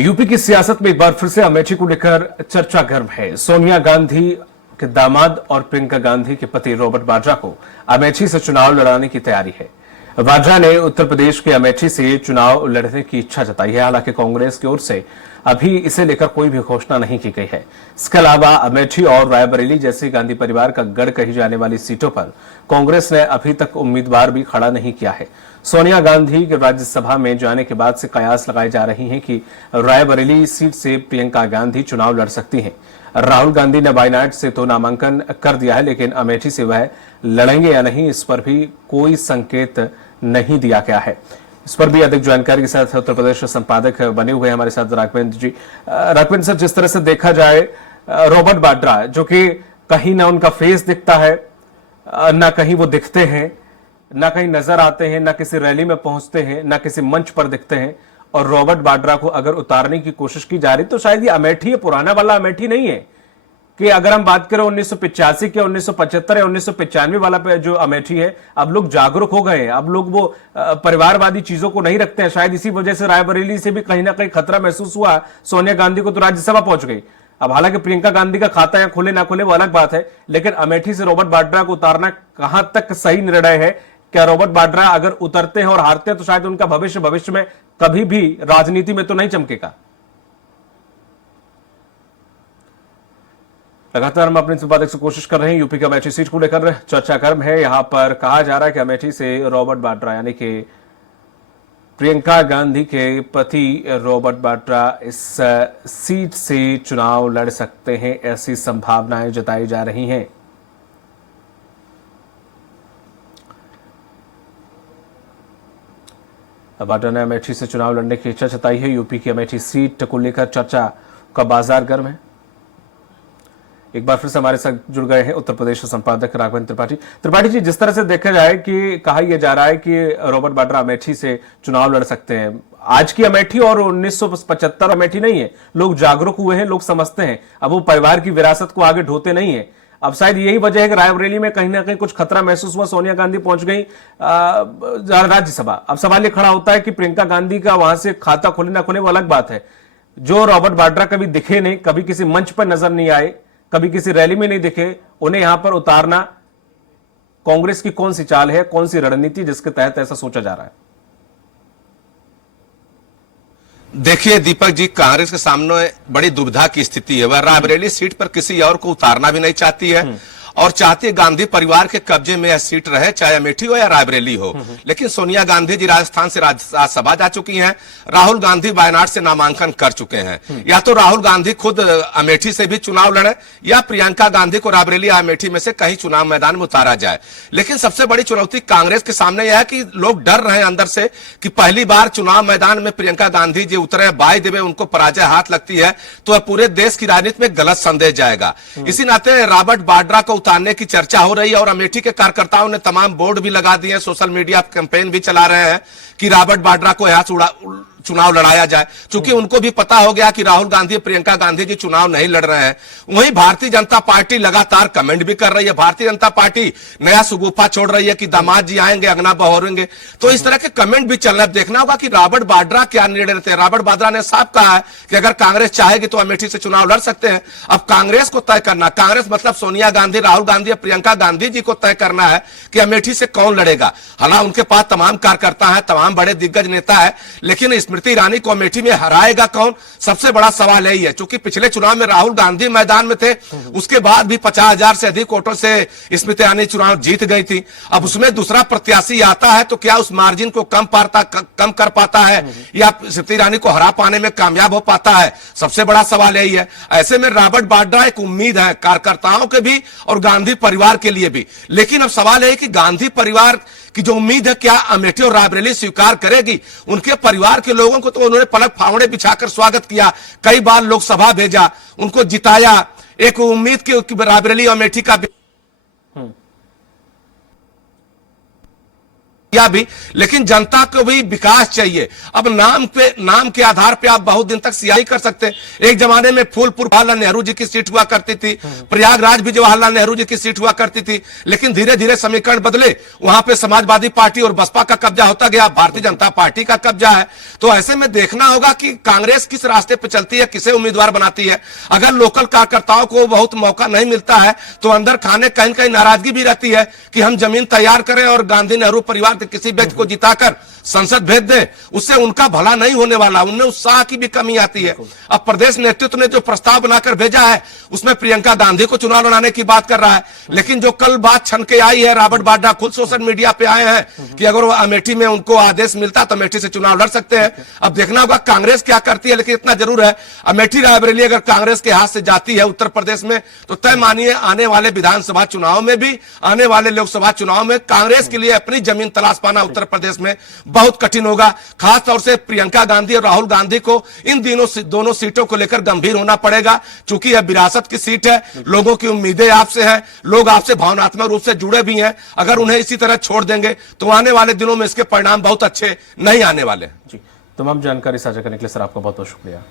UP की सियासत में एक बार फिर से अमेठी को लेकर चर्चा गर्म है। सोनिया गांधी के दामाद और प्रियंका गांधी के पति रॉबर्ट वाड्रा को अमेठी से चुनाव लड़ाने की तैयारी है। वाड्रा ने उत्तर प्रदेश के अमेठी से चुनाव लड़ने की इच्छा जताई है। हालांकि कांग्रेस की ओर से अभी इसे लेकर कोई भी घोषणा नहीं की गई है। इसके अलावा अमेठी और रायबरेली जैसी गांधी परिवार का गढ़ कही जाने वाली सीटों पर कांग्रेस ने अभी तक उम्मीदवार भी खड़ा नहीं किया है। सोनिया गांधी के राज्यसभा में जाने के बाद से कयास लगाए जा रही हैं कि रायबरेली सीट से प्रियंका गांधी चुनाव लड़ सकती हैं। राहुल गांधी ने वायनाड से तो नामांकन कर दिया है, लेकिन अमेठी से वह लड़ेंगे या नहीं, इस पर भी कोई संकेत नहीं दिया गया है। इस पर भी अधिक जानकारी के साथ उत्तर प्रदेश संपादक बने हुए हमारे साथ राघवेंद्र जी। राघवेंद्र सर, जिस तरह से देखा जाए रॉबर्ट वाड्रा, जो कि कहीं ना उनका फेस दिखता है, ना कहीं वो दिखते हैं, ना कहीं नजर आते हैं, ना किसी रैली में पहुंचते हैं, ना किसी मंच पर दिखते हैं, और रॉबर्ट वाड्रा को अगर उतारने की कोशिश की जा रही तो शायद ये अमेठी है, पुराना वाला अमेठी नहीं है कि अगर हम बात करें 1985 के 1975 या 1995 वाला पे जो अमेठी है, अब लोग जागरूक हो गए हैं, अब लोग वो परिवारवादी चीजों को नहीं रखते हैं। शायद इसी वजह से रायबरेली से भी कहीं ना कहीं खतरा महसूस हुआ। सोनिया गांधी को तो राज्यसभा पहुंच गई। अब हालांकि प्रियंका गांधी का खाता या खुले ना खुले वो अलग बात है, लेकिन अमेठी से रॉबर्ट वाड्रा को उतारना कहां तक सही निर्णय है? क्या रॉबर्ट वाड्रा अगर उतरते हैं और हारते हैं तो शायद उनका भविष्य में कभी भी राजनीति में तो नहीं चमकेगा? लगातार हम अपने संपादक से कोशिश कर रहे हैं। यूपी की अमेठी सीट को लेकर चर्चा गर्म है। यहां पर कहा जा रहा है कि अमेठी से रॉबर्ट वाड्रा यानी कि प्रियंका गांधी के पति रॉबर्ट वाड्रा इस सीट से चुनाव लड़ सकते हैं, ऐसी संभावनाएं जताई जा रही हैं। वाड्रा ने अमेठी से चुनाव लड़ने की इच्छा जताई है। यूपी की अमेठी सीट को लेकर चर्चा का बाजार गर्म है। एक बार फिर से हमारे साथ जुड़ गए हैं उत्तर प्रदेश संपादक राघवेंद्र त्रिपाठी। त्रिपाठी जी, जिस तरह से देखा जाए कि कहा यह जा रहा है कि रॉबर्ट वाड्रा अमेठी से चुनाव लड़ सकते हैं, आज की अमेठी और 1975 अमेठी नहीं है। लोग जागरूक हुए हैं, लोग समझते हैं, अब वो परिवार की विरासत को आगे ढोते नहीं है। अब शायद यही वजह है कि रायबरेली में कहीं ना कहीं कुछ खतरा महसूस हुआ। सोनिया गांधी पहुंच गई राज्यसभा। अब सवाल ये खड़ा होता है कि प्रियंका गांधी का वहां से खाता खुले ना खुले वो अलग बात है। जो रॉबर्ट वाड्रा कभी दिखे नहीं, कभी किसी मंच पर नजर नहीं आए, कभी किसी रैली में नहीं दिखे, उन्हें यहां पर उतारना कांग्रेस की कौन सी चाल है, कौन सी रणनीति जिसके तहत ऐसा सोचा जा रहा है? देखिए दीपक जी, कांग्रेस के सामने बड़ी दुविधा की स्थिति है। वह रायबरेली सीट पर किसी और को उतारना भी नहीं चाहती है और चाहती है गांधी परिवार के कब्जे में यह सीट रहे, चाहे अमेठी हो या रायबरेली हो। लेकिन सोनिया गांधी जी राजस्थान से राज्यसभा जा चुकी हैं, राहुल गांधी वायनाड से नामांकन कर चुके हैं। या तो राहुल गांधी खुद अमेठी से भी चुनाव लड़े या प्रियंका गांधी को रायबरेली या अमेठी में से कहीं चुनाव मैदान में उतारा जाए। लेकिन सबसे बड़ी चुनौती कांग्रेस के सामने यह है कि लोग डर रहे हैं अंदर से कि पहली बार चुनाव मैदान में प्रियंका गांधी जी उतरे, बाय देवे उनको पराजय हाथ लगती है तो वह पूरे देश की राजनीति में गलत संदेश जाएगा। इसी नाते रॉबर्ट वाड्रा को उतारने की चर्चा हो रही है और अमेठी के कार्यकर्ताओं ने तमाम बोर्ड भी लगा दिए हैं, सोशल मीडिया कैंपेन भी चला रहे हैं कि रॉबर्ट वाड्रा को यहां चुनाव लड़ाया जाए, क्योंकि उनको भी पता हो गया कि राहुल गांधी प्रियंका गांधी जी चुनाव नहीं लड़ रहे हैं। वहीं भारतीय जनता पार्टी लगातार कमेंट भी कर रही है। भारतीय जनता पार्टी नया सुगुफा छोड़ रही है कि दामाद जी आएंगे, अंगना बहोरेंगे, तो इस तरह के कमेंट भी चल रहे हैं। देखना होगा कि रॉबर्ट वाड्रा क्या निर्णय लेते हैं। रॉबर्ट वाड्रा ने साफ कहा है कि अगर कांग्रेस चाहेगी तो अमेठी से चुनाव लड़ सकते हैं। अब कांग्रेस को तय करना, कांग्रेस मतलब सोनिया गांधी, राहुल गांधी, प्रियंका गांधी जी को तय करना है कि अमेठी से कौन लड़ेगा। हालांकि उनके पास तमाम कार्यकर्ता है, तमाम बड़े दिग्गज नेता है, लेकिन स्मृति ईरानी को अमेठी में हराएगा कौन, सबसे बड़ा सवाल यही है। क्योंकि पिछले चुनाव में राहुल गांधी मैदान में थे, उसके बाद भी 50,000 से अधिक वोटों से स्मृति ईरानी चुनाव जीत गई थी। अब उसमें दूसरा प्रत्याशी आता है तो क्या उस मार्जिन को कम कर पाता है या स्मृति ईरानी को हरा पाने में कामयाब हो पाता है, सबसे बड़ा सवाल यही है। ऐसे में रॉबर्ट वाड्रा एक उम्मीद है कार्यकर्ताओं के भी और गांधी परिवार के लिए भी। लेकिन अब सवाल है कि गांधी परिवार की जो उम्मीद है क्या अमेठी और रायबरेली स्वीकार करेगी? उनके परिवार के लोगों को तो उन्होंने पलक फावड़े बिछाकर स्वागत किया, कई बार लोकसभा भेजा, उनको जिताया, एक उम्मीद की रायबरेली और अमेठी का किया भी, लेकिन जनता को भी विकास चाहिए। अब नाम के आधार पे आप बहुत दिन तक सियाही कर सकते हैं। एक जमाने में फूलपुर जवाहरलाल नेहरू जी की सीट हुआ करती थी, प्रयागराज भी जवाहरलाल नेहरू जी की सीट हुआ करती थी, लेकिन धीरे धीरे समीकरण बदले, वहां पे समाजवादी पार्टी और बसपा का कब्जा होता गया, भारतीय जनता पार्टी का कब्जा है। तो ऐसे में देखना होगा कि कांग्रेस किस रास्ते पर चलती है, किसे उम्मीदवार बनाती है। अगर लोकल कार्यकर्ताओं को बहुत मौका नहीं मिलता है तो अंदर खाने कहीं कहीं नाराजगी भी रहती है कि हम जमीन तैयार करें और गांधी नेहरू परिवार के किसी व्यक्ति को जिताकर संसद भेज दे, उससे उनका भला नहीं होने वाला, उनमें उत्साह की भी कमी आती है। अब प्रदेश नेतृत्व ने जो प्रस्ताव बनाकर भेजा है उसमें प्रियंका गांधी को चुनाव लड़ाने की बात कर रहा है, लेकिन जो कल बात छन के आई है, रॉबर्ट वाड्रा खुद सोशल मीडिया पे आए हैं कि अगर वो अमेठी में उनको आदेश मिलता तो अमेठी से चुनाव लड़ सकते हैं। अब देखना होगा कांग्रेस क्या करती है, लेकिन इतना जरूर है अमेठी रायबरेली अगर कांग्रेस के हाथ से जाती है उत्तर प्रदेश में तो तय मानिए आने वाले विधानसभा चुनाव में भी, आने वाले लोकसभा चुनाव में कांग्रेस के लिए अपनी जमीन तलाश पाना उत्तर प्रदेश में बहुत कठिन होगा। खास तौर से प्रियंका गांधी और राहुल गांधी को इन दोनों सीटों को लेकर गंभीर होना पड़ेगा, क्योंकि यह विरासत की सीट है, लोगों की उम्मीदें आपसे हैं, लोग आपसे भावनात्मक रूप से जुड़े भी हैं। अगर उन्हें इसी तरह छोड़ देंगे तो आने वाले दिनों में इसके परिणाम बहुत अच्छे नहीं आने वाले। जी, तमाम जानकारी साझा करने के लिए सर आपका बहुत बहुत शुक्रिया।